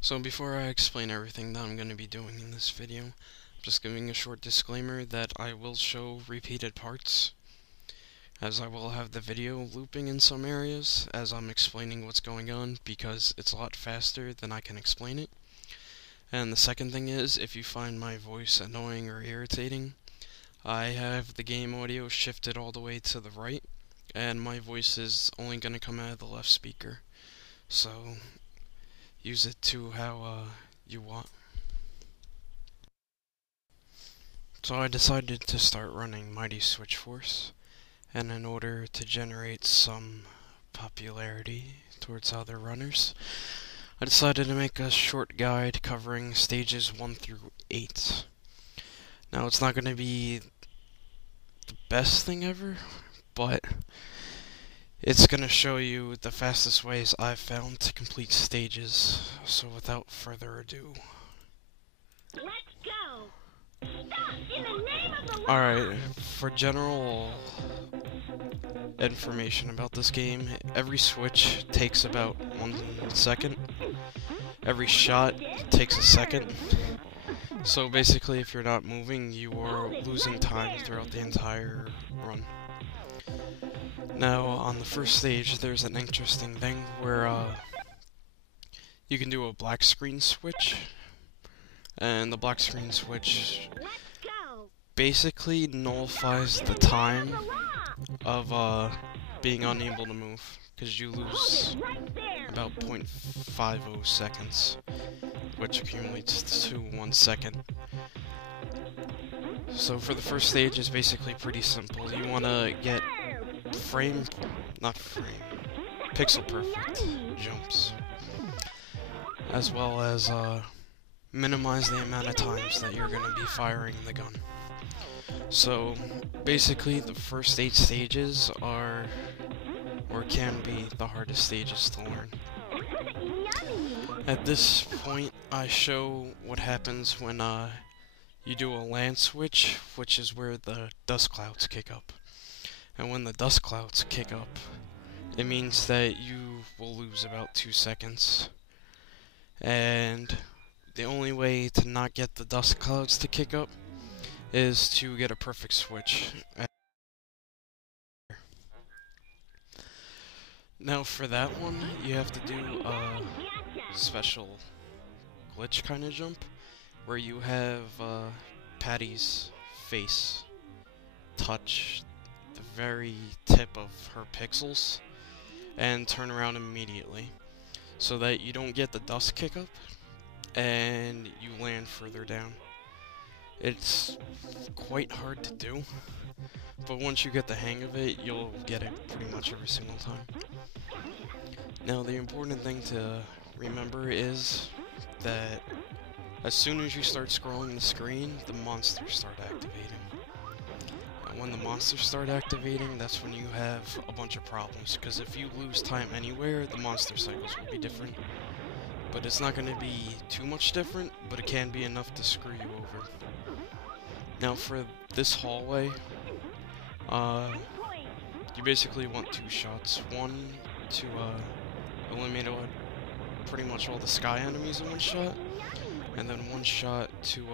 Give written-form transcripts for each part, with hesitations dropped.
So before I explain everything that I'm going to be doing in this video, I'm just giving a short disclaimer that I will show repeated parts, as I will have the video looping in some areas as I'm explaining what's going on, because it's a lot faster than I can explain it. And the second thing is, if you find my voice annoying or irritating, I have the game audio shifted all the way to the right, and my voice is only going to come out of the left speaker. So use it to how you want. So I decided to start running Mighty Switch Force, and in order to generate some popularity towards other runners, I decided to make a short guide covering stages 1 through 8. Now it's not going to be the best thing ever, but it's going to show you the fastest ways I've found to complete stages. So without further ado, let's go! Stop! In the name of the law! alright, for general information about this game, every switch takes about 1 second. Every shot takes a second. So basically, if you're not moving, you are losing time throughout the entire run. Now, on the first stage, there's an interesting thing where you can do a black screen switch, and the black screen switch basically nullifies the time of being unable to move, because you lose about 0.50 seconds, which accumulates to 1 second. So for the first stage, it's basically pretty simple. You want to get pixel perfect jumps, as well as minimize the amount of times that you're going to be firing the gun. So basically, the first 8 stages are, or can be, the hardest stages to learn. At this point, I show what happens when you do a land switch, which is where the dust clouds kick up. And when the dust clouds kick up, it means that you will lose about 2 seconds. And the only way to not get the dust clouds to kick up is to get a perfect switch. Now for that one, you have to do a special glitch kind of jump, where you have Patty's face touch the very tip of her pixels and turn around immediately, so that you don't get the dust kick up and you land further down. It's quite hard to do, but once you get the hang of it, you'll get it pretty much every single time. Now, the important thing to remember is that as soon as you start scrolling the screen, the monsters start activating. And when the monsters start activating, that's when you have a bunch of problems, because if you lose time anywhere, the monster cycles will be different. But it's not going to be too much different, but it can be enough to screw you over. Now for this hallway, you basically want 2 shots. One to eliminate pretty much all the sky enemies in 1 shot, and then 1 shot to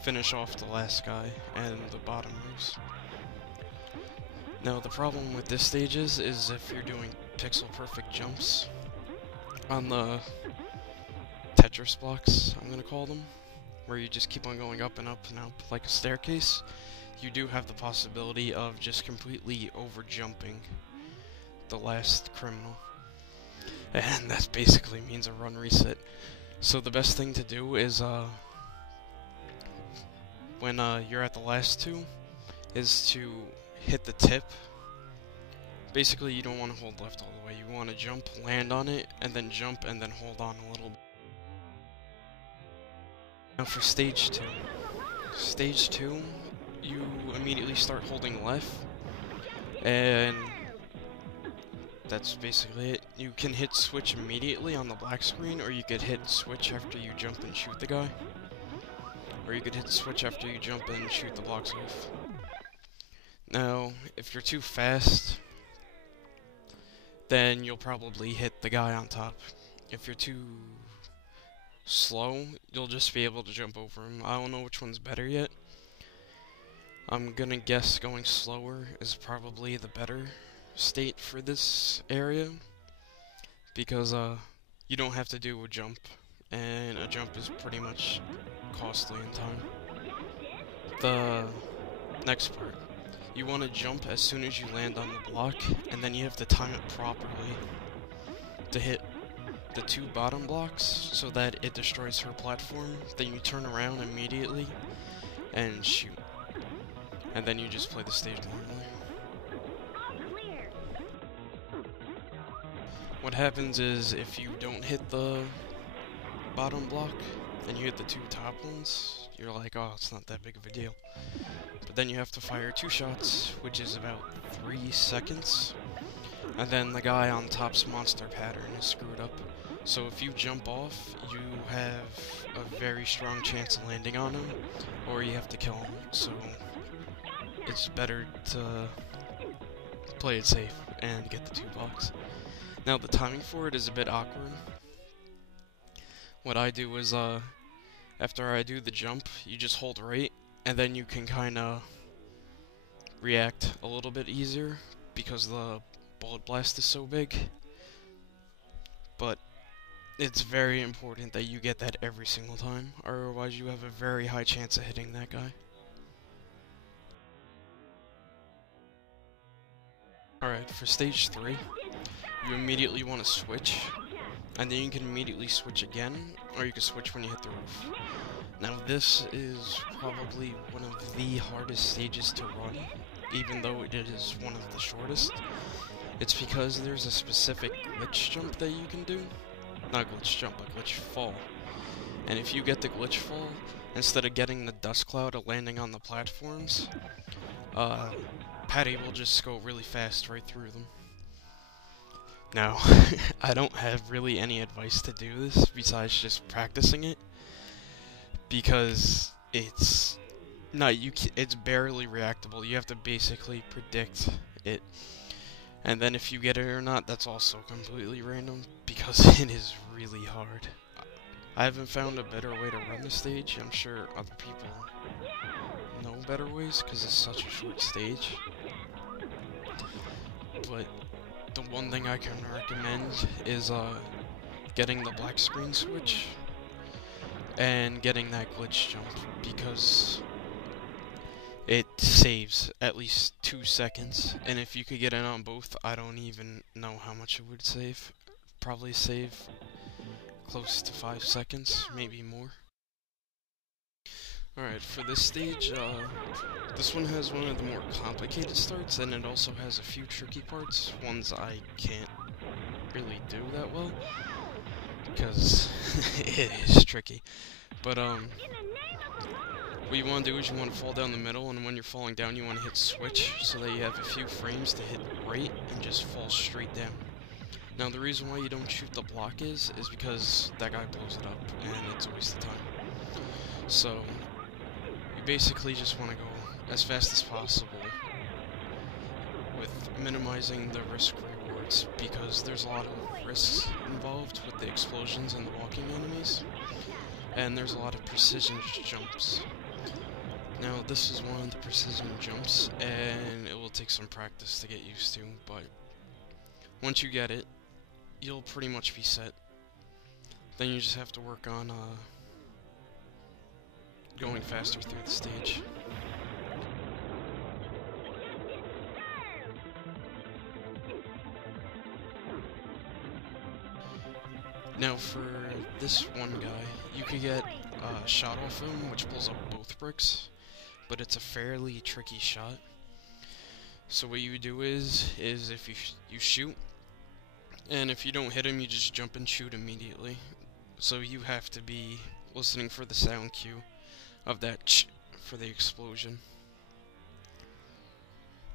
finish off the last guy and the bottom rows. Now the problem with this stage is if you're doing pixel perfect jumps on the Tetris blocks, I'm gonna call them, where you just keep on going up and up and up like a staircase, you do have the possibility of just completely over jumping the last criminal. And that basically means a run reset. So the best thing to do is, when you're at the last 2, is to hit the tip. Basically, you don't want to hold left all the way. You want to jump, land on it, and then jump, and then hold on a little bit. Now for stage 2. Stage 2, you immediately start holding left, and that's basically it. You can hit switch immediately on the black screen, or you could hit switch after you jump and shoot the guy. Or you could hit switch after you jump and shoot the blocks off. Now, if you're too fast, then you'll probably hit the guy on top. If you're too slow, you'll just be able to jump over them. I don't know which one's better yet. I'm gonna guess going slower is probably the better state for this area, because you don't have to do a jump, and a jump is pretty much costly in time. The next part, you want to jump as soon as you land on the block, and then you have to time it properly to hit the 2 bottom blocks so that it destroys her platform. Then you turn around immediately and shoot. And then you just play the stage normally. What happens is, if you don't hit the bottom block and you hit the 2 top ones, you're like, oh, it's not that big of a deal. But then you have to fire 2 shots, which is about 3 seconds. And then the guy on top's monster pattern is screwed up. So if you jump off, you have a very strong chance of landing on him, or you have to kill him. So it's better to play it safe and get the 2 blocks. Now the timing for it is a bit awkward. What I do is, after I do the jump, you just hold right, and then you can kinda react a little bit easier because the bullet blast is so big. But it's very important that you get that every single time, or otherwise you have a very high chance of hitting that guy. Alright, for stage 3, you immediately want to switch, and then you can immediately switch again, or you can switch when you hit the roof. Now this is probably one of the hardest stages to run, even though it is one of the shortest. It's because there's a specific glitch jump that you can do. Not glitch jump, but glitch fall. And if you get the glitch fall, instead of getting the dust cloud of landing on the platforms, Patty will just go really fast right through them. Now, I don't have really any advice to do this besides just practicing it, because it's barely reactable. You have to basically predict it, and then if you get it or not, that's also completely random, because it is really hard. I haven't found a better way to run the stage. I'm sure other people know better ways, because it's such a short stage. But the one thing I can recommend is getting the black screen switch and getting that glitch jump, because it saves at least 2 seconds, and if you could get in on both, I don't even know how much it would save. Probably save close to 5 seconds, maybe more. Alright, for this stage, this one has one of the more complicated starts, and it also has a few tricky parts, ones I can't really do that well, because it is tricky. But, what you want to do is you want to fall down the middle, and when you're falling down, you want to hit switch, so that you have a few frames to hit right, and just fall straight down. Now, the reason why you don't shoot the block is because that guy blows it up, and it's a waste of time. So, you basically just want to go as fast as possible with minimizing the risk rewards, because there's a lot of risks involved with the explosions and the walking enemies, and there's a lot of precision jumps. Now, this is one of the precision jumps, and it will take some practice to get used to, but once you get it, you'll pretty much be set. Then you just have to work on going faster through the stage. Now for this one guy, you could get a shot off him, which pulls up both bricks, but it's a fairly tricky shot. So what you do is if you shoot, and if you don't hit him, you just jump and shoot immediately. So you have to be listening for the sound cue of that ch for the explosion.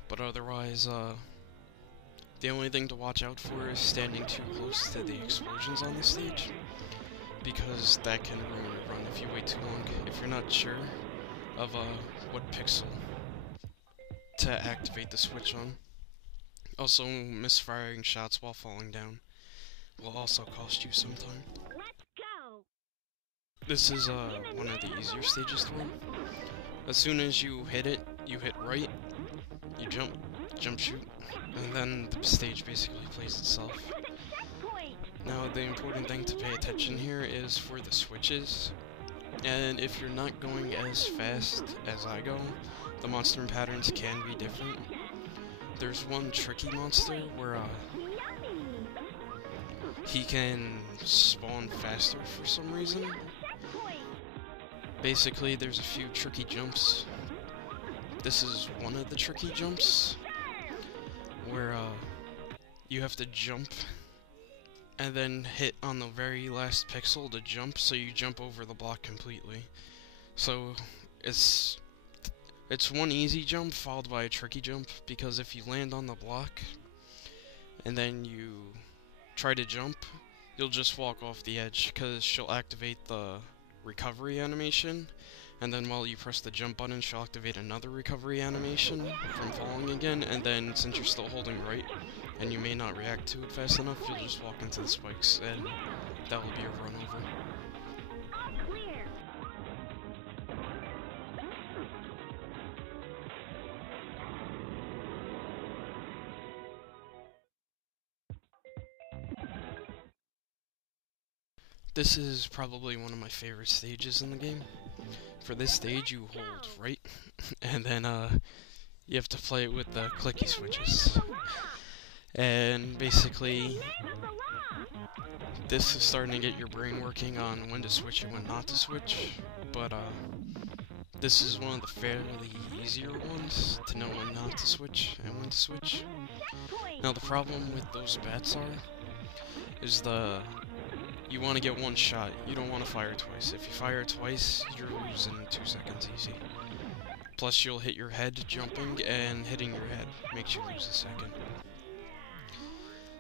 But otherwise, the only thing to watch out for is standing too close to the explosions on the stage, because that can ruin your run if you wait too long, if you're not sure of what pixel to activate the switch on. Also, misfiring shots while falling down. will also cost you some time. Let's go. This is one of the easier stages to run. As soon as you hit it, you hit right, you jump, shoot, and then the stage basically plays itself. Now, the important thing to pay attention here is for the switches, and if you're not going as fast as I go, the monster patterns can be different. There's one tricky monster where he can spawn faster for some reason. Basically, there's a few tricky jumps. This is one of the tricky jumps where you have to jump and then hit on the very last pixel to jump, so you jump over the block completely. So it's one easy jump followed by a tricky jump, because if you land on the block and then you try to jump, you'll just walk off the edge, because she'll activate the recovery animation, and then while you press the jump button, she'll activate another recovery animation from falling again, and then since you're still holding right and you may not react to it fast enough, you'll just walk into the spikes, and that will be a run over. This is probably one of my favorite stages in the game. For this stage, you hold right, and then you have to play it with the clicky switches. And basically, this is starting to get your brain working on when to switch and when not to switch, but this is one of the fairly easier ones to know when not to switch and when to switch. Now, the problem with those bats is you want to get one shot, you don't want to fire twice. If you fire twice, you're losing 2 seconds easy. Plus you'll hit your head jumping, and hitting your head makes you lose a second.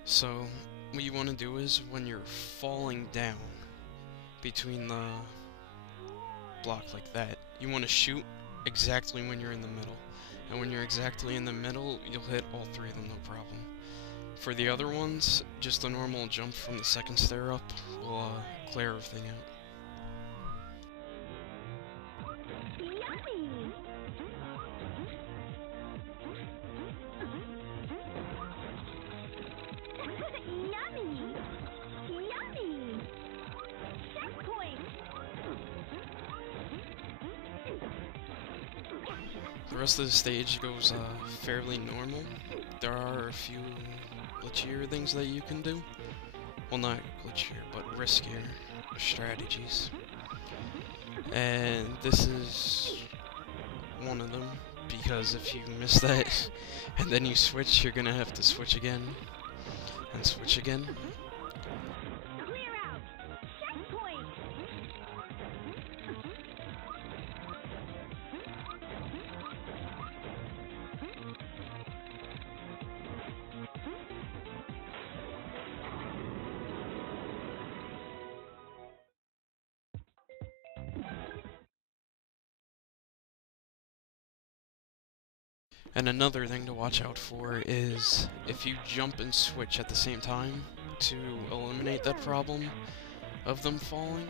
So, what you want to do is, when you're falling down between the block like that, you want to shoot exactly when you're in the middle. And when you're exactly in the middle, you'll hit all three of them, no problem. For the other ones, just a normal jump from the second stair up will clear everything out. The rest of the stage goes fairly normal. There are a few glitchier things that you can do. Well, not glitchier, but riskier strategies. And this is one of them, because if you miss that and then you switch, you're gonna have to switch again and switch again. And another thing to watch out for is if you jump and switch at the same time to eliminate that problem of them falling,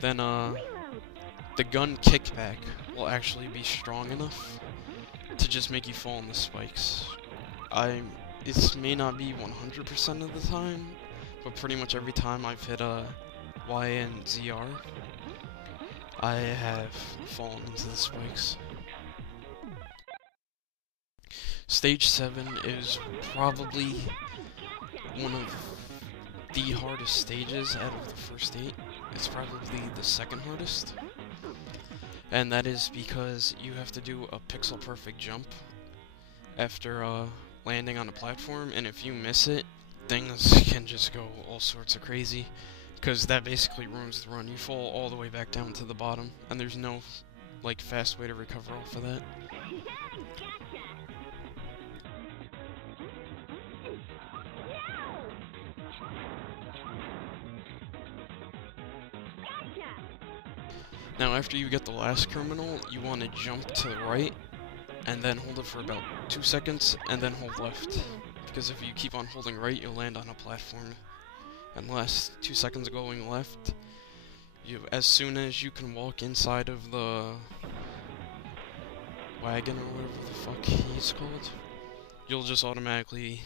then the gun kickback will actually be strong enough to just make you fall in the spikes. This may not be 100% of the time, but pretty much every time I've hit a Y and ZR, I have fallen into the spikes. Stage 7 is probably one of the hardest stages out of the first 8. It's probably the second hardest. And that is because you have to do a pixel perfect jump after landing on a platform, and if you miss it, things can just go all sorts of crazy, because that basically ruins the run. You fall all the way back down to the bottom, and there's no fast way to recover off of that. Now, after you get the last criminal, you want to jump to the right, and then hold it for about 2 seconds, and then hold left. Because if you keep on holding right, you'll land on a platform, and last 2 seconds going left, as soon as you can walk inside of the wagon or whatever the fuck he's called, you'll just automatically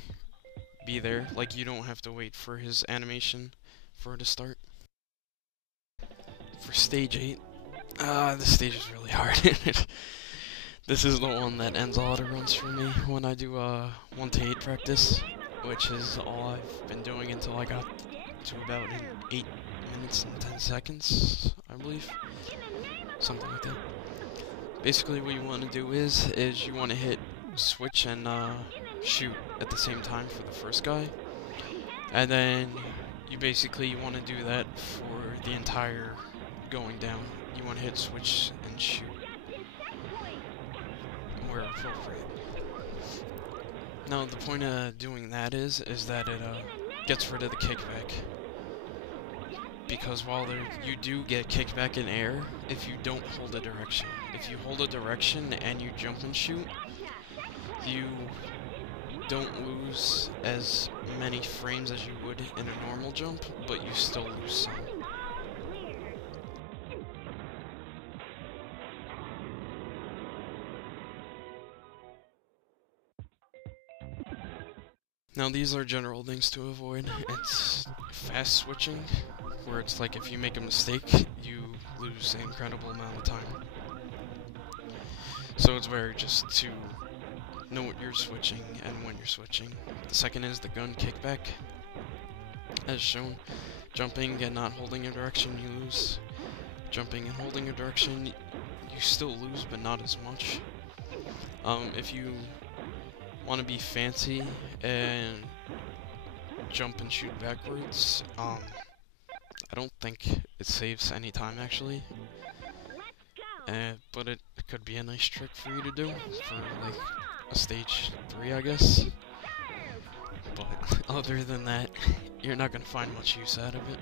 be there. Like, you don't have to wait for his animation for it to start. For stage 8, this stage is really hard. This is the one that ends a lot of runs for me when I do 1 to 8 practice, which is all I've been doing until I got to about 8 minutes and 10 seconds, I believe. Something like that. Basically what you want to do is you want to hit switch and shoot at the same time for the first guy. And then you basically want to do that for the entire going down. You want to hit switch and shoot where appropriate. Now the point of doing that is that it gets rid of the kickback. Because while you do get kickback in air if you don't hold a direction. If you hold a direction and you jump and shoot, you don't lose as many frames as you would in a normal jump, but you still lose some. Now these are general things to avoid. It's fast switching, where it's like if you make a mistake, you lose an incredible amount of time. So it's better just to know what you're switching and when you're switching. The second is the gun kickback. As shown, jumping and not holding a direction, you lose. Jumping and holding a direction, you still lose, but not as much. If you want to be fancy and jump and shoot backwards, I don't think it saves any time actually. But it could be a nice trick for you to do for like a stage 3, I guess. But other than that, you're not gonna find much use out of it.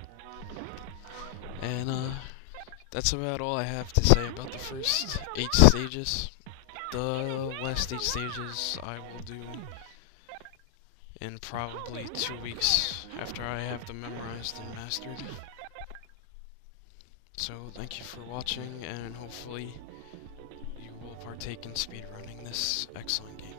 And that's about all I have to say about the first 8 stages. The last 8 stages I will do in probably 2 weeks after I have them memorized and mastered. So thank you for watching, and hopefully you will partake in speedrunning this excellent game.